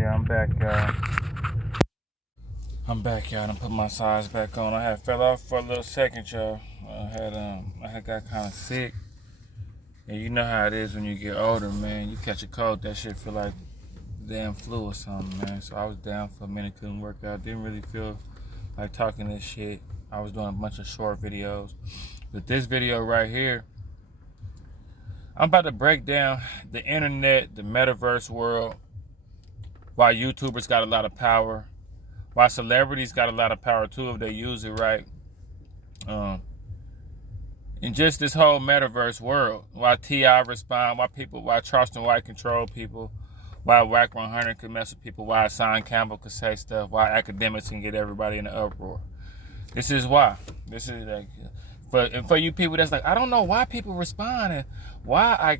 Yeah, I'm back, y'all. I'm back, y'all. I put my size back on. I had fell off for a little second, y'all. I had got kind of sick. And you know how it is when you get older, man. You catch a cold, that shit feel like damn flu or something, man. So I was down for a minute, couldn't work out. Didn't really feel like talking this shit. I was doing a bunch of short videos. But this video right here, I'm about to break down the internet, the metaverse world, why YouTubers got a lot of power, why celebrities got a lot of power too if they use it right. And just this whole metaverse world, why T.I. respond, why Charleston White control people, why Wack 100 can mess with people, why Sean Campbell could say stuff, why academics can get everybody in an uproar. This is why. This is like, for you people that's like, I don't know why people respond and why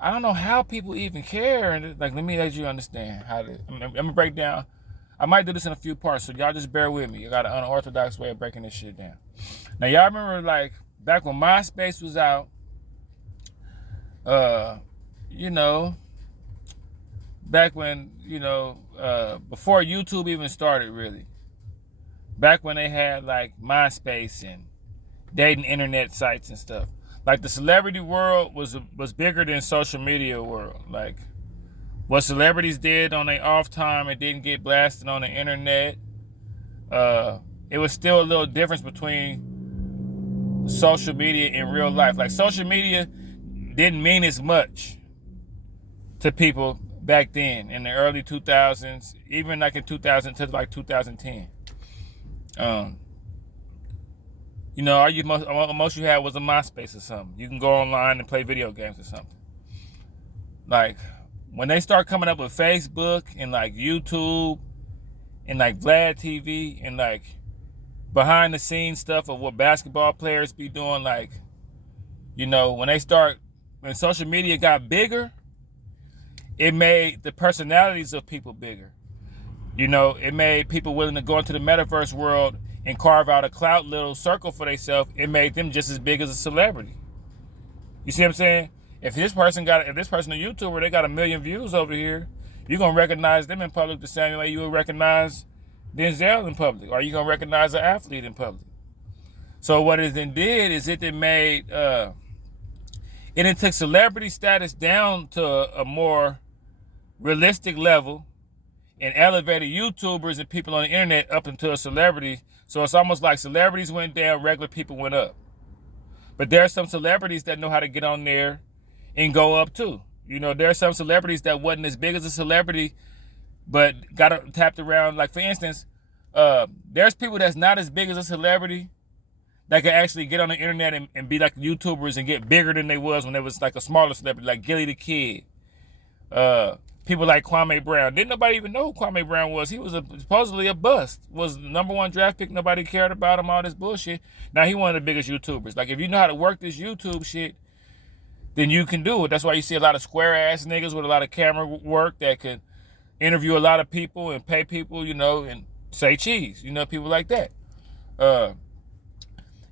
I don't know how people even care. And like, let me let you understand how to. I'm gonna break down. I might do this in a few parts, so y'all just bear with me. You got an unorthodox way of breaking this shit down. Now, y'all remember like back when MySpace was out, back when, before YouTube even started, really. Back when they had like MySpace and dating internet sites and stuff. Like the celebrity world was bigger than social media world. Like what celebrities did on their off time and didn't get blasted on the internet. It was still a little difference between social media and real life. Like social media didn't mean as much to people back then in the early 2000s, even like in 2000 to like 2010. Most you had was a MySpace or something. You can go online and play video games or something. Like when they start coming up with Facebook and like YouTube and like Vlad TV and like behind the scenes stuff of what basketball players be doing, like, when social media got bigger, it made the personalities of people bigger. It made people willing to go into the metaverse world and carve out a clout little circle for themselves. It made them just as big as a celebrity. You see what I'm saying? If this person a YouTuber, they got 1 million views over here, you're gonna recognize them in public the same way you would recognize Denzel in public, or you're gonna recognize an athlete in public. So what it then did is it took celebrity status down to a more realistic level and elevated YouTubers and people on the internet up into a celebrity. So it's almost like celebrities went down, regular people went up. But there are some celebrities that know how to get on there and go up too. There are some celebrities that wasn't as big as a celebrity, but got tapped around. Like for instance, there's people that's not as big as a celebrity that can actually get on the internet and be like YouTubers and get bigger than they was when they was like a smaller celebrity, like Gilly the Kid. People like Kwame Brown. Didn't nobody even know who Kwame Brown was. He was supposedly a bust. Was the #1 draft pick. Nobody cared about him, all this bullshit. Now he one of the biggest YouTubers. Like if you know how to work this YouTube shit, then you can do it. That's why you see a lot of square ass niggas with a lot of camera work that could interview a lot of people and pay people, and say cheese. People like that. And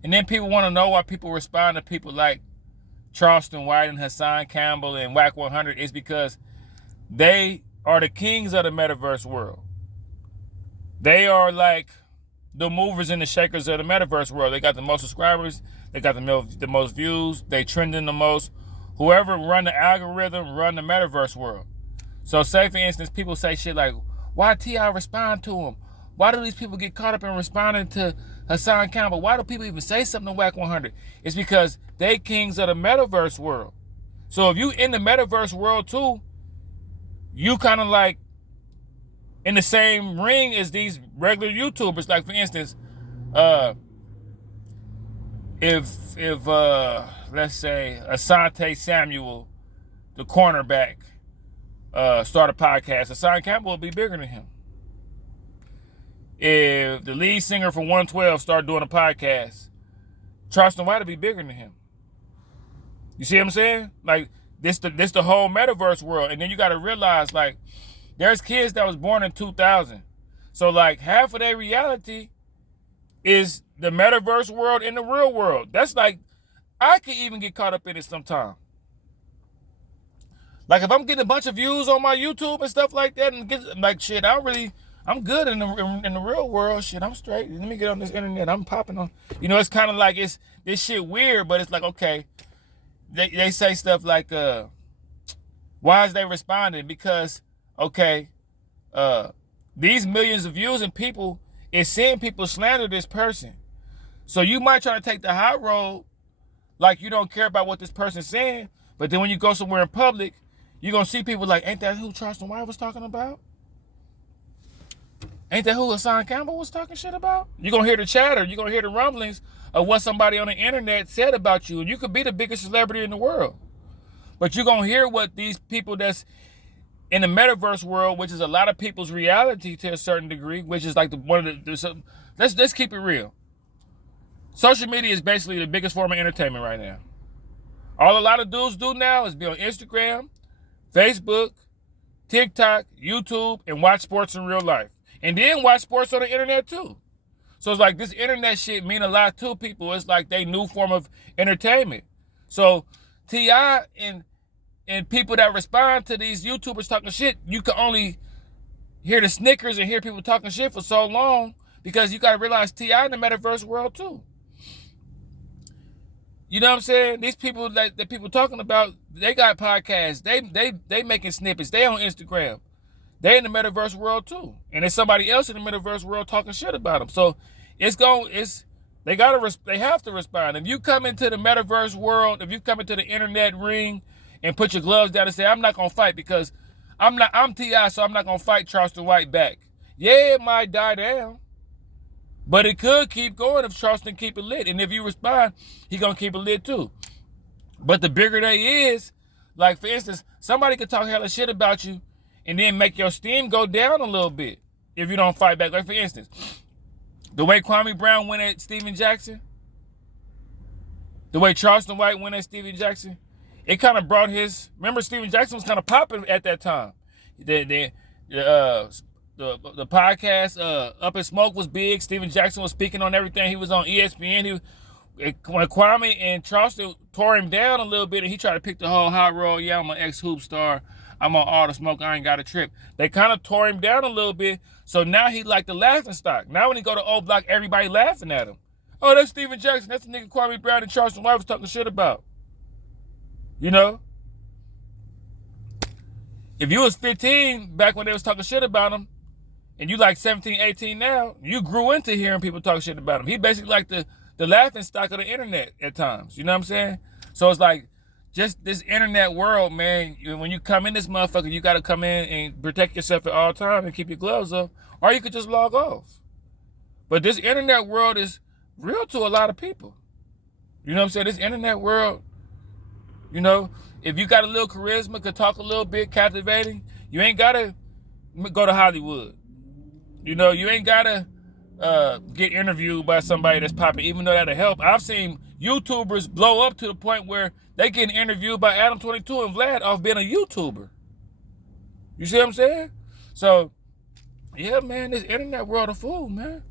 then people want to know why people respond to people like Charleston White and Hassan Campbell and Wack 100 is because they are the kings of the metaverse world. They are like the movers and the shakers of the metaverse world. They got the most subscribers. They got the most views. They trending the most. Whoever run the algorithm run the metaverse world. So say, for instance, people say shit like, why T.I. respond to him? Why do these people get caught up in responding to Hassan Campbell? Why do people even say something to Wack 100? It's because they kings of the metaverse world. So if you in the metaverse world too, you kind of like in the same ring as these regular YouTubers. Like for instance, if let's say Asante Samuel, the cornerback, start a podcast, Hassan Campbell will be bigger than him. If the lead singer for 112 start doing a podcast, Charleston White will be bigger than him. You see what I'm saying? Like this the whole metaverse world. And then you got to realize, like, there's kids that was born in 2000. So like half of their reality is the metaverse world and the real world. That's like, I could even get caught up in it sometime. Like if I'm getting a bunch of views on my YouTube and stuff like that, and get like shit, I'm good in the real world. Shit, I'm straight. Let me get on this internet. I'm popping on. You know, it's kind of like it's this shit weird, but it's like okay, they say stuff like why is they responding? Because okay, these millions of views and people is seeing people slander this person. So you might try to take the high road, like you don't care about what this person's saying, but then when you go somewhere in public, you're gonna see people like, ain't that who Charleston White was talking about? Ain't that who Hassan Campbell was talking shit about? You're gonna hear the chatter, you're gonna hear the rumblings of what somebody on the internet said about you, and you could be the biggest celebrity in the world. But you're gonna hear what these people that's in the metaverse world, which is a lot of people's reality to a certain degree, which is like let's keep it real. Social media is basically the biggest form of entertainment right now. All a lot of dudes do now is be on Instagram, Facebook, TikTok, YouTube, and watch sports in real life. And then watch sports on the internet too. So it's like this internet shit mean a lot to people. It's like they new form of entertainment. So T.I. and people that respond to these YouTubers talking shit, you can only hear the snickers and hear people talking shit for so long because you got to realize T.I. in the metaverse world too. You know what I'm saying? These people that people talking about, they got podcasts. They making snippets. They on Instagram. They in the metaverse world too. And there's somebody else in the metaverse world talking shit about them. So they have to respond. If you come into the metaverse world, if you come into the internet ring and put your gloves down and say, I'm not gonna fight because I'm T.I., so I'm not gonna fight Charleston White back. Yeah, it might die down. But it could keep going if Charleston keep it lit. And if you respond, he gonna keep it lit too. But the bigger they is, like for instance, somebody could talk hella shit about you and then make your steam go down a little bit if you don't fight back. Like for instance, the way Kwame Brown went at Steven Jackson, the way Charleston White went at Steven Jackson, it kind of brought remember Steven Jackson was kind of popping at that time. The podcast Up in Smoke was big. Steven Jackson was speaking on everything. He was on ESPN. When Kwame and Charleston tore him down a little bit and he tried to pick the whole hot roll, yeah, I'm an ex-hoop star, I'm on all the smoke, I ain't got a trip. They kind of tore him down a little bit, so now he like the laughing stock. Now when he go to O Block, everybody laughing at him. Oh, that's Steven Jackson. That's the nigga Kwame Brown and Charleston White was talking shit about. You know? If you was 15 back when they was talking shit about him, and you like 17, 18 now, you grew into hearing people talk shit about him. He basically like the laughing stock of the internet at times. You know what I'm saying? So it's like, just this internet world, man, when you come in this motherfucker, you got to come in and protect yourself at all times and keep your gloves up, or you could just log off. But this internet world is real to a lot of people. You know what I'm saying? This internet world, you know, if you got a little charisma, could talk a little bit, captivating, you ain't got to go to Hollywood. You know, you ain't got to get interviewed by somebody that's popping, even though that'll help. I've seen YouTubers blow up to the point where they getting interviewed by Adam 22 and Vlad off being a YouTuber. You see what I'm saying? So, yeah, man, this internet world a fool, man.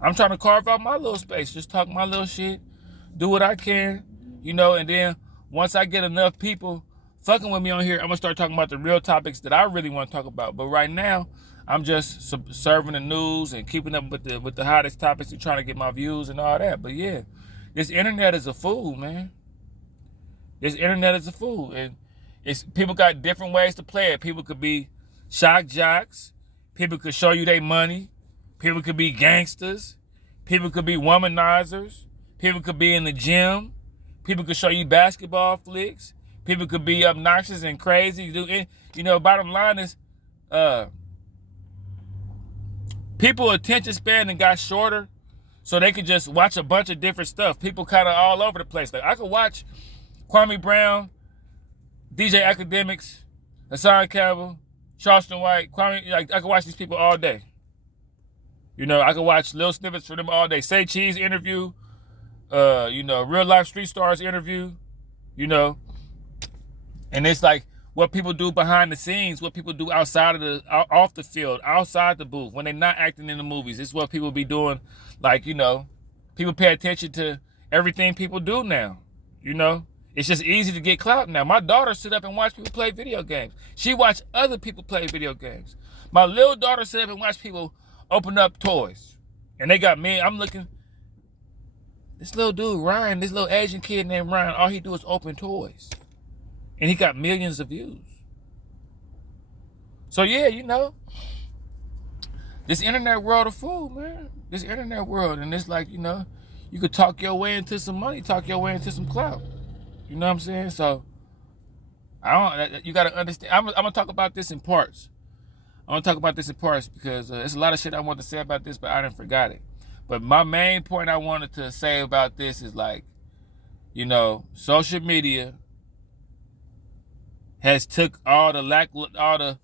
I'm trying to carve out my little space, just talk my little shit, do what I can, you know, and then once I get enough people fucking with me on here, I'm going to start talking about the real topics that I really want to talk about. But right now, I'm just serving the news and keeping up with the hottest topics and trying to get my views and all that. But yeah, this internet is a fool, man. This internet is a fool. And people got different ways to play it. People could be shock jocks. People could show you their money. People could be gangsters. People could be womanizers. People could be in the gym. People could show you basketball flicks. People could be obnoxious and crazy. You know, bottom line is, people attention span and got shorter, so they could just watch a bunch of different stuff. People kind of all over the place. Like I could watch Kwame Brown, DJ Academics, Hassan Campbell, Charleston White, I could watch these people all day. You know, I could watch little snippets from them all day. Say Cheese interview, you know, Real Life Street Stars interview, you know. And it's like what people do behind the scenes, what people do outside of off the field, outside the booth, when they're not acting in the movies. It's what people be doing. Like, you know, people pay attention to everything people do now, you know. It's just easy to get clout now. My daughter sit up and watch people play video games. She watch other people play video games. My little daughter sit up and watch people open up toys. And they got me. I'm looking. This little dude, Ryan, this little Asian kid named Ryan, all he do is open toys. And he got millions of views. So yeah, you know, this internet world of fool, man. This internet world. And it's like, you know, you could talk your way into some money, talk your way into some clout. You know what I'm saying? So, you got to understand. I'm going to talk about this in parts. I'm going to talk about this in parts because there's a lot of shit I want to say about this, but I didn't forgot it. But my main point I wanted to say about this is like, you know, social media has took all the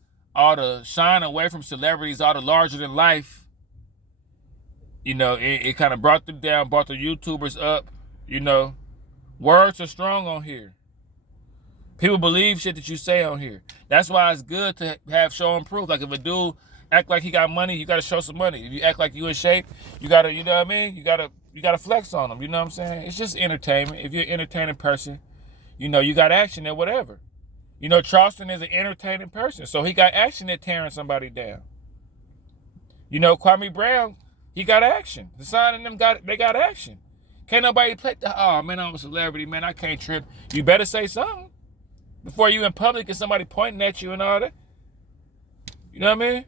shine away from celebrities, all the larger than life. You know, it kind of brought them down, brought the YouTubers up, you know. Words are strong on here. People believe shit that you say on here. That's why it's good to have show and proof. Like if a dude act like he got money, you gotta show some money. If you act like you in shape, you gotta, you know what I mean? You gotta flex on them. You know what I'm saying? It's just entertainment. If you're an entertaining person, you know, you got action or whatever. You know, Charleston is an entertaining person, so he got action at tearing somebody down. You know, Kwame Brown, he got action. The sign and them got action. Can't nobody play oh man, I'm a celebrity, man, I can't trip. You better say something before you in public and somebody pointing at you and all that. You know what I mean?